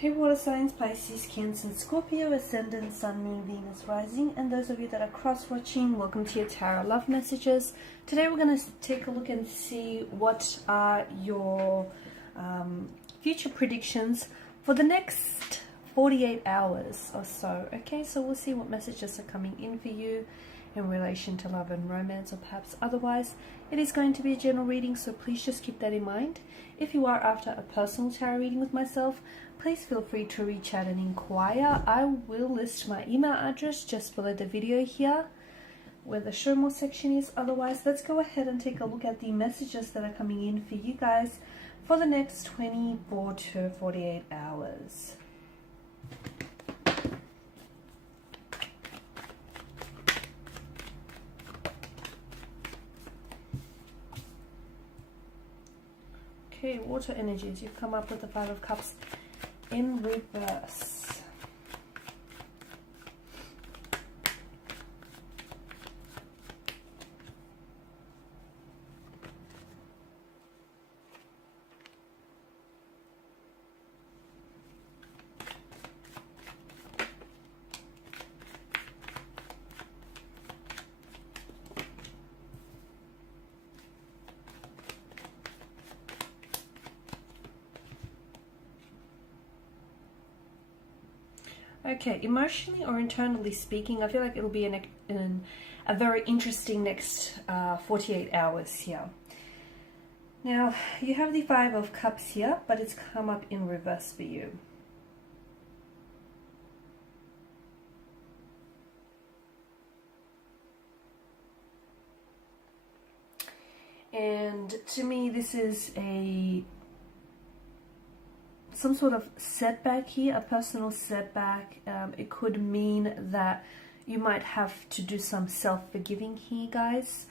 Hey water signs, Pisces, Cancer, Scorpio, Ascendant, Sun, Moon, Venus, Rising, and those of you that are cross-watching, welcome to your tarot love messages. Today we're going to take a look and see what are your future predictions for the next 48 hours or so. Okay, so we'll see what messages are coming in for you in relation to love and romance, or perhaps otherwise. It is going to be a general reading, so please just keep that in mind. If you are after a personal tarot reading with myself, please feel free to reach out and inquire. I will list my email address just below the video here where the show more section is. Otherwise, let's go ahead and take a look at the messages that are coming in for you guys for the next 24 to 48 hours. Okay, water energies. You've come up with the Five of Cups in reverse. Okay, emotionally or internally speaking, I feel like it'll be a very interesting next 48 hours here. Now, you have the Five of Cups here, but it's come up in reverse for you. And to me, this is some sort of setback here, a personal setback. It could mean that you might have to do some self-forgiving here, guys.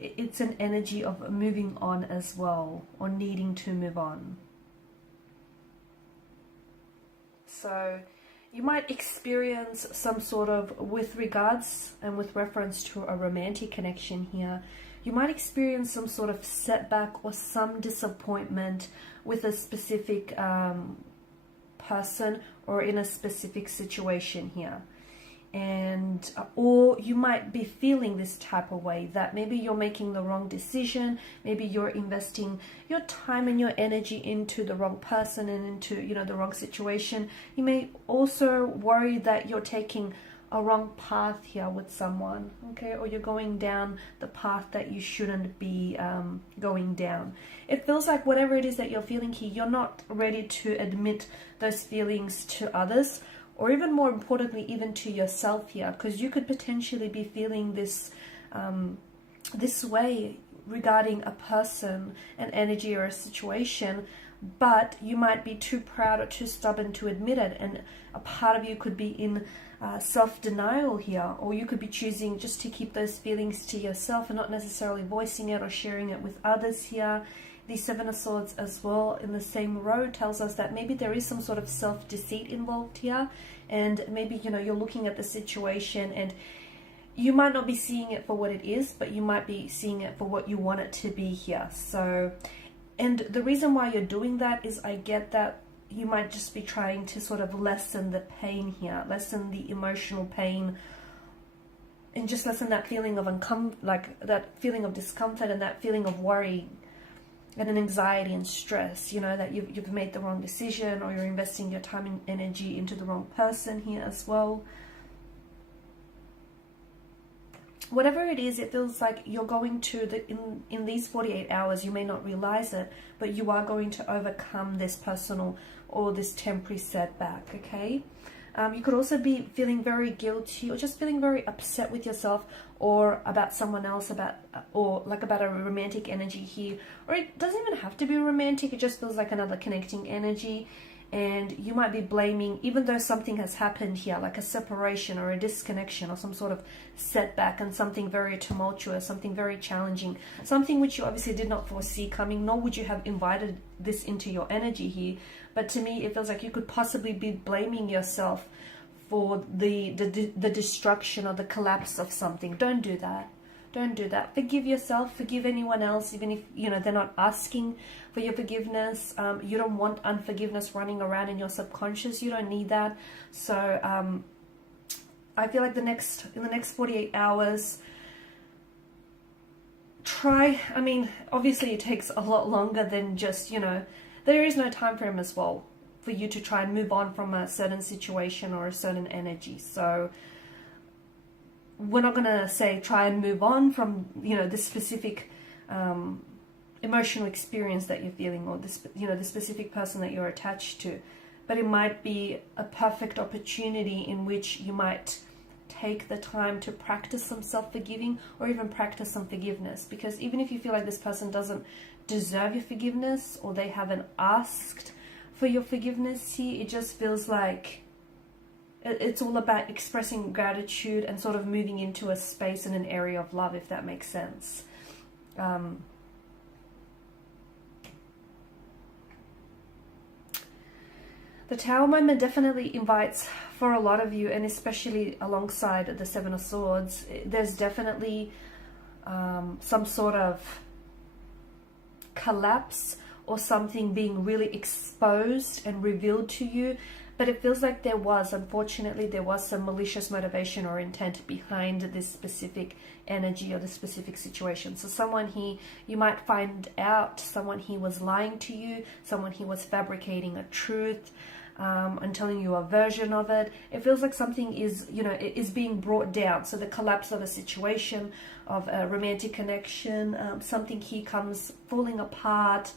It's an energy of moving on as well, or needing to move on. So you might experience some sort of, with regards and with reference to a romantic connection here, you might experience some sort of setback or some disappointment with a specific person or in a specific situation here. And or you might be feeling this type of way, that maybe you're making the wrong decision, maybe you're investing your time and your energy into the wrong person and into, you know, the wrong situation. You may also worry that you're taking a wrong path here with someone, okay, or you're going down the path that you shouldn't be going down. It feels like whatever it is that you're feeling here, you're not ready to admit those feelings to others, or even more importantly, even to yourself here, because you could potentially be feeling this this way regarding a person, an energy, or a situation, but you might be too proud or too stubborn to admit it, and a part of you could be in self-denial here, or you could be choosing just to keep those feelings to yourself and not necessarily voicing it or sharing it with others here. The Seven of Swords as well in the same row tells us that maybe there is some sort of self-deceit involved here, and maybe, you know, you're looking at the situation and you might not be seeing it for what it is, but you might be seeing it for what you want it to be here. So, and the reason why you're doing that is, I get that you might just be trying to sort of lessen the pain here, lessen the emotional pain, and just lessen that feeling of that feeling of discomfort and that feeling of worry and an anxiety and stress, you know, that you've made the wrong decision, or you're investing your time and energy into the wrong person here as well. Whatever it is, it feels like you're going to, in these 48 hours, you may not realize it, but you are going to overcome this personal or this temporary setback, okay? You could also be feeling very guilty, or just feeling very upset with yourself or about someone else, or like about a romantic energy here. Or it doesn't even have to be romantic, it just feels like another connecting energy. And you might be blaming, even though something has happened here, like a separation or a disconnection or some sort of setback, and something very tumultuous, something very challenging, something which you obviously did not foresee coming, nor would you have invited this into your energy here. But to me, it feels like you could possibly be blaming yourself for the destruction or the collapse of something. Don't do that. Don't do that. Forgive yourself, forgive anyone else, even if, you know, they're not asking for your forgiveness. You don't want unforgiveness running around in your subconscious. You don't need that. So I feel like in the next 48 hours, try, I mean, obviously it takes a lot longer than just, you know, there is no time frame as well for you to try and move on from a certain situation or a certain energy. So we're not going to say try and move on from, you know, this specific emotional experience that you're feeling, or this, you know, the specific person that you're attached to. But it might be a perfect opportunity in which you might take the time to practice some self-forgiving, or even practice some forgiveness. Because even if you feel like this person doesn't deserve your forgiveness, or they haven't asked for your forgiveness here, it just feels like it's all about expressing gratitude and sort of moving into a space and an area of love, if that makes sense. The Tower moment definitely invites, for a lot of you, and especially alongside the Seven of Swords, there's definitely some sort of collapse or something being really exposed and revealed to you. But it feels like unfortunately, there was some malicious motivation or intent behind this specific energy or this specific situation. So someone here, you might find out someone here was lying to you, someone here was fabricating a truth, and telling you a version of it. It feels like something is, you know, is being brought down. So the collapse of a situation, of a romantic connection, something here comes falling apart.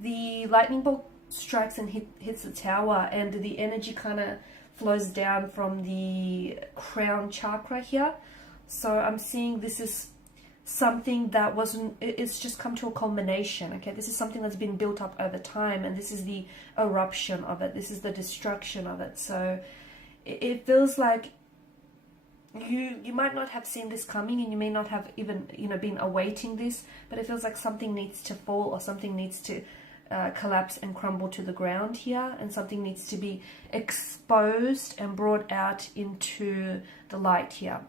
The lightning bolt strikes and hits the Tower, and the energy kind of flows down from the crown chakra here. So I'm seeing this is something that wasn't, it's just come to a culmination. Okay, this is something that's been built up over time, and this is the eruption of it, this is the destruction of it. So it feels like you might not have seen this coming, and you may not have even, you know, been awaiting this, but it feels like something needs to fall, or something needs to collapse and crumble to the ground here, and something needs to be exposed and brought out into the light here.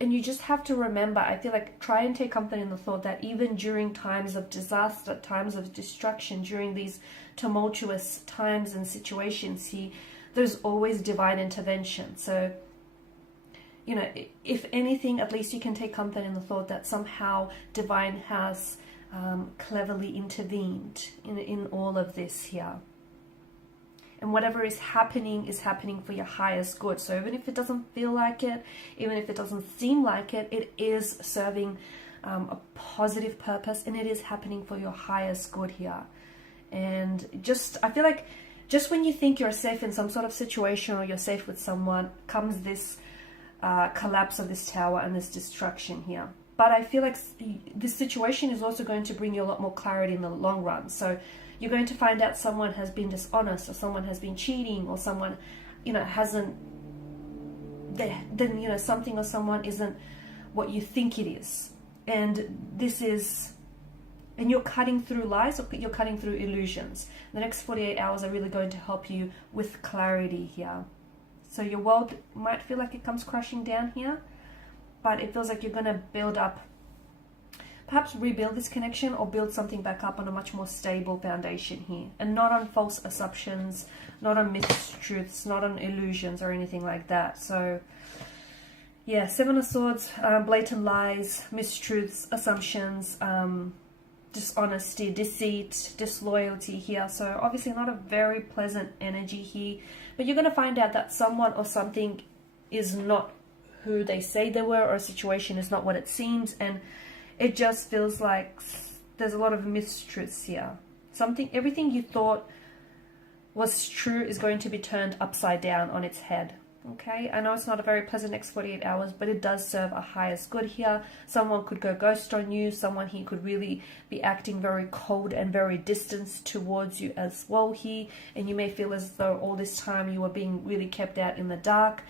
And you just have to remember, I feel like, try and take comfort in the thought that even during times of disaster, times of destruction, during these tumultuous times and situations here, there's always divine intervention. So, you know, if anything, at least you can take comfort in the thought that somehow divine has cleverly intervened in all of this here. And whatever is happening for your highest good. So even if it doesn't feel like it, even if it doesn't seem like it, it is serving a positive purpose, and it is happening for your highest good here. And just, I feel like, just when you think you're safe in some sort of situation, or you're safe with someone, comes this collapse of this Tower and this destruction here. But I feel like this situation is also going to bring you a lot more clarity in the long run. So you're going to find out someone has been dishonest, or someone has been cheating, or someone, you know, hasn't, then, you know, something or someone isn't what you think it is. And this is, and you're cutting through lies, or you're cutting through illusions. The next 48 hours are really going to help you with clarity here. So your world might feel like it comes crashing down here, but it feels like you're going to build up, perhaps rebuild this connection, or build something back up on a much more stable foundation here. And not on false assumptions, not on mistruths, not on illusions or anything like that. So yeah, Seven of Swords, blatant lies, mistruths, assumptions, dishonesty, deceit, disloyalty here. So obviously not a very pleasant energy here. But you're going to find out that someone or something is not who they say they were, or a situation is not what it seems, and it just feels like there's a lot of mistruths here. Everything you thought was true is going to be turned upside down on its head. Okay, I know it's not a very pleasant next 48 hours, but it does serve a highest good here. Someone could go ghost on you. Someone here could really be acting very cold and very distant towards you as well here. And you may feel as though all this time you were being really kept out in the dark.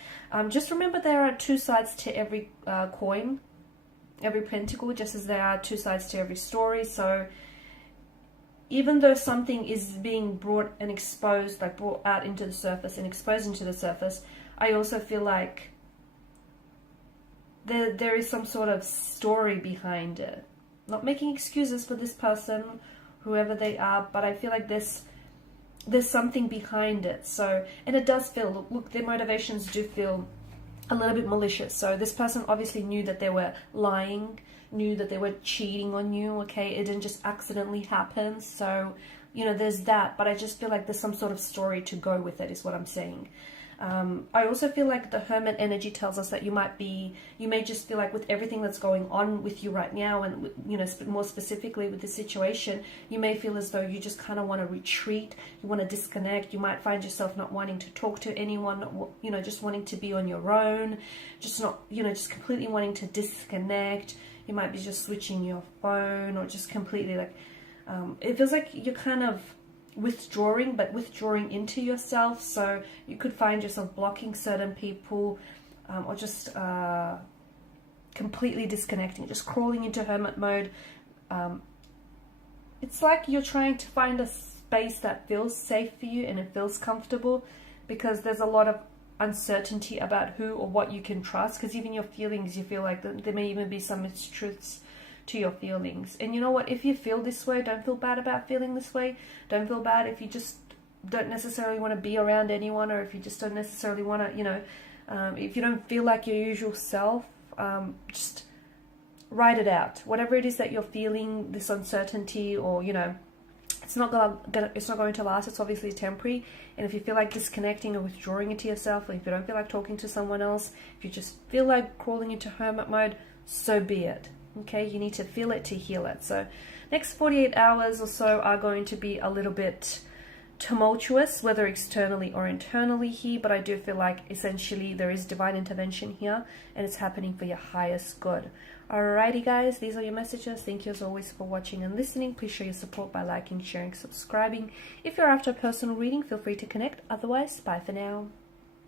Just remember, there are two sides to every coin, every pentacle, just as there are two sides to every story. So even though something is being brought and exposed, like brought out into the surface and exposed into the surface, I also feel like there is some sort of story behind it. Not making excuses for this person, whoever they are, but I feel like there's something behind it. So, and it does feel, look, their motivations do feel a little bit malicious. So this person obviously knew that they were lying, knew that they were cheating on you, okay? It didn't just accidentally happen. So, you know, there's that, but I just feel like there's some sort of story to go with it, is what I'm saying. I also feel like the Hermit energy tells us that you may just feel like with everything that's going on with you right now, and, you know, more specifically with the situation, you may feel as though you just kind of want to retreat, you want to disconnect, you might find yourself not wanting to talk to anyone, you know, just wanting to be on your own, just not, you know, just completely wanting to disconnect. You might be just switching your phone, or just completely like, it feels like you're kind of withdrawing, but withdrawing into yourself. So you could find yourself blocking certain people, or just completely disconnecting, just crawling into hermit mode. It's like you're trying to find a space that feels safe for you and it feels comfortable, because there's a lot of uncertainty about who or what you can trust, because even your feelings, you feel like there may even be some mistruths to your feelings. And you know what, if you feel this way, don't feel bad about feeling this way. Don't feel bad if you just don't necessarily want to be around anyone, or if you just don't necessarily want to, you know, if you don't feel like your usual self, just write it out. Whatever it is that you're feeling, this uncertainty, or, you know, it's not going to last. It's obviously temporary. And if you feel like disconnecting or withdrawing into yourself, or if you don't feel like talking to someone else, if you just feel like crawling into hermit mode, so be it. Okay, you need to feel it to heal it. So next 48 hours or so are going to be a little bit tumultuous, whether externally or internally here, but I do feel like essentially there is divine intervention here, and it's happening for your highest good. Alrighty guys, these are your messages. Thank you as always for watching and listening. Please show your support by liking, sharing, subscribing. If you're after a personal reading, feel free to connect. Otherwise, bye for now.